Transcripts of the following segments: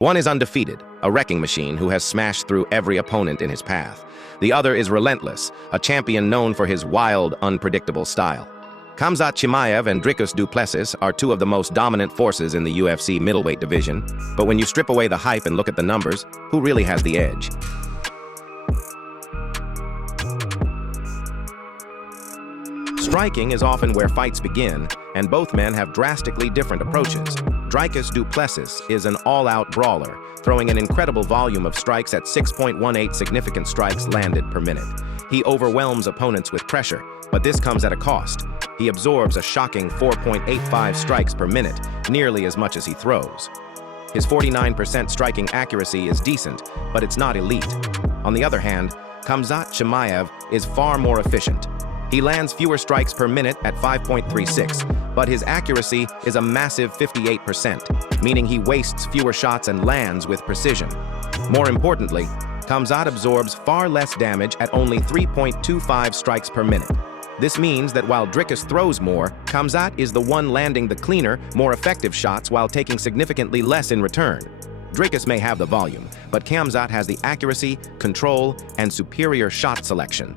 One is undefeated, a wrecking machine who has smashed through every opponent in his path. The other is Relentless, a champion known for his wild, unpredictable style. Khamzat Chimaev and Dricus Du Plessis are two of the most dominant forces in the UFC middleweight division, but when you strip away the hype and look at the numbers, who really has the edge? Striking is often where fights begin, and both men have drastically different approaches. Dricus Du Plessis is an all-out brawler, throwing an incredible volume of strikes at 6.18 significant strikes landed per minute. He overwhelms opponents with pressure, but this comes at a cost. He absorbs a shocking 4.85 strikes per minute, nearly as much as he throws. His 49% striking accuracy is decent, but it's not elite. On the other hand, Khamzat Chimaev is far more efficient. He lands fewer strikes per minute at 5.36, but his accuracy is a massive 58%, meaning he wastes fewer shots and lands with precision. More importantly, Khamzat absorbs far less damage at only 3.25 strikes per minute. This means that while Dricus throws more, Khamzat is the one landing the cleaner, more effective shots while taking significantly less in return. Dricus may have the volume, but Khamzat has the accuracy, control, and superior shot selection.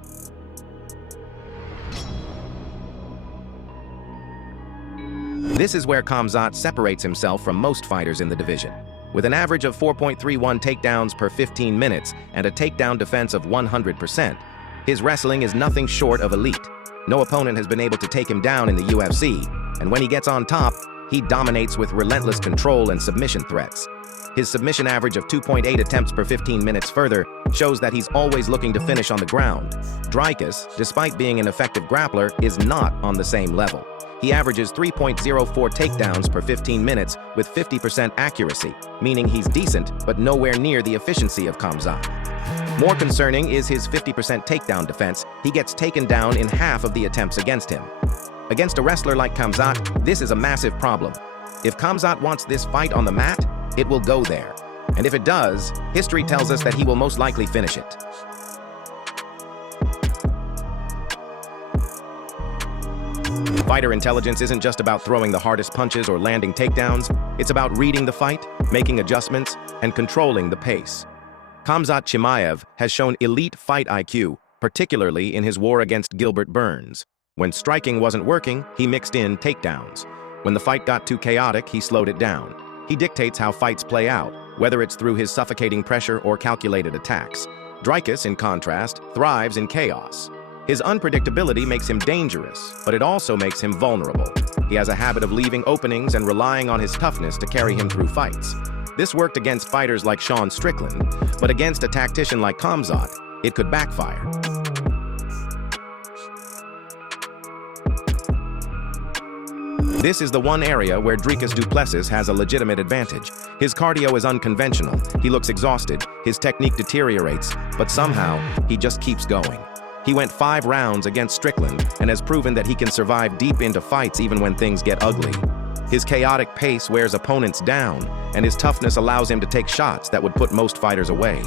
This is where Khamzat separates himself from most fighters in the division. With an average of 4.31 takedowns per 15 minutes and a takedown defense of 100%, his wrestling is nothing short of elite. No opponent has been able to take him down in the UFC, and when he gets on top, he dominates with relentless control and submission threats. His submission average of 2.8 attempts per 15 minutes further shows that he's always looking to finish on the ground. Dricus, despite being an effective grappler, is not on the same level. He averages 3.04 takedowns per 15 minutes with 50% accuracy, meaning he's decent but nowhere near the efficiency of Khamzat. More concerning is his 50% takedown defense. He gets taken down in half of the attempts against him. Against a wrestler like Khamzat, this is a massive problem. If Khamzat wants this fight on the mat, it will go there. And if it does, history tells us that he will most likely finish it. Fighter intelligence isn't just about throwing the hardest punches or landing takedowns. It's about reading the fight, making adjustments, and controlling the pace. Khamzat Chimaev has shown elite fight IQ, particularly in his war against Gilbert Burns. When striking wasn't working, he mixed in takedowns. When the fight got too chaotic, he slowed it down. He dictates how fights play out, whether it's through his suffocating pressure or calculated attacks. Dricus, in contrast, thrives in chaos. His unpredictability makes him dangerous, but it also makes him vulnerable. He has a habit of leaving openings and relying on his toughness to carry him through fights. This worked against fighters like Sean Strickland, but against a tactician like Khamzat, it could backfire. This is the one area where Dricus Du Plessis has a legitimate advantage. His cardio is unconventional, he looks exhausted, his technique deteriorates, but somehow, he just keeps going. He went 5 rounds against Strickland and has proven that he can survive deep into fights even when things get ugly. His chaotic pace wears opponents down, and his toughness allows him to take shots that would put most fighters away.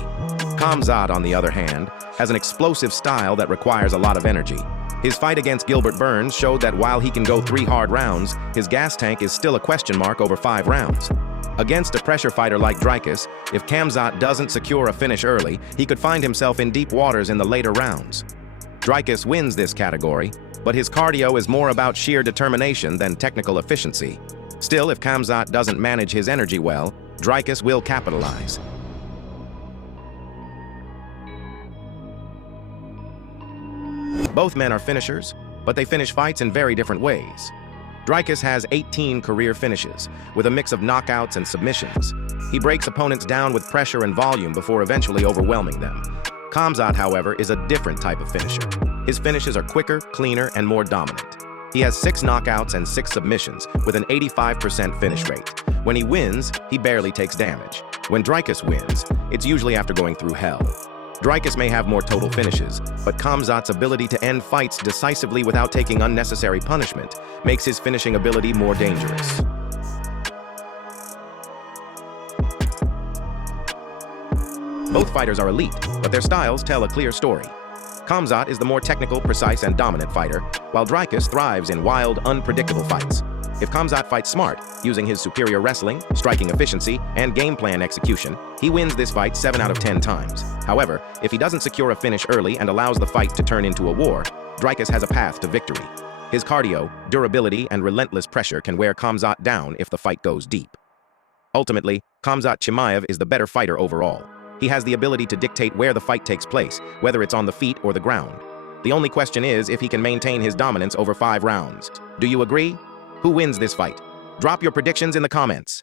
Khamzat, on the other hand, has an explosive style that requires a lot of energy. His fight against Gilbert Burns showed that while he can go 3 hard rounds, his gas tank is still a question mark over 5 rounds. Against a pressure fighter like Dricus, if Khamzat doesn't secure a finish early, he could find himself in deep waters in the later rounds. Dricus wins this category, but his cardio is more about sheer determination than technical efficiency. Still, if Khamzat doesn't manage his energy well, Dricus will capitalize. Both men are finishers, but they finish fights in very different ways. Dricus has 18 career finishes, with a mix of knockouts and submissions. He breaks opponents down with pressure and volume before eventually overwhelming them. Khamzat, however, is a different type of finisher. His finishes are quicker, cleaner, and more dominant. He has 6 knockouts and 6 submissions, with an 85% finish rate. When he wins, he barely takes damage. When Dricus wins, it's usually after going through hell. Dricus may have more total finishes, but Khamzat's ability to end fights decisively without taking unnecessary punishment makes his finishing ability more dangerous. Both fighters are elite, but their styles tell a clear story. Khamzat is the more technical, precise, and dominant fighter, while Dricus thrives in wild, unpredictable fights. If Khamzat fights smart, using his superior wrestling, striking efficiency, and game plan execution, he wins this fight 7 out of 10 times. However, if he doesn't secure a finish early and allows the fight to turn into a war, Dricus has a path to victory. His cardio, durability, and relentless pressure can wear Khamzat down if the fight goes deep. Ultimately, Khamzat Chimaev is the better fighter overall. He has the ability to dictate where the fight takes place, whether it's on the feet or the ground. The only question is if he can maintain his dominance over 5 rounds. Do you agree? Who wins this fight? Drop your predictions in the comments.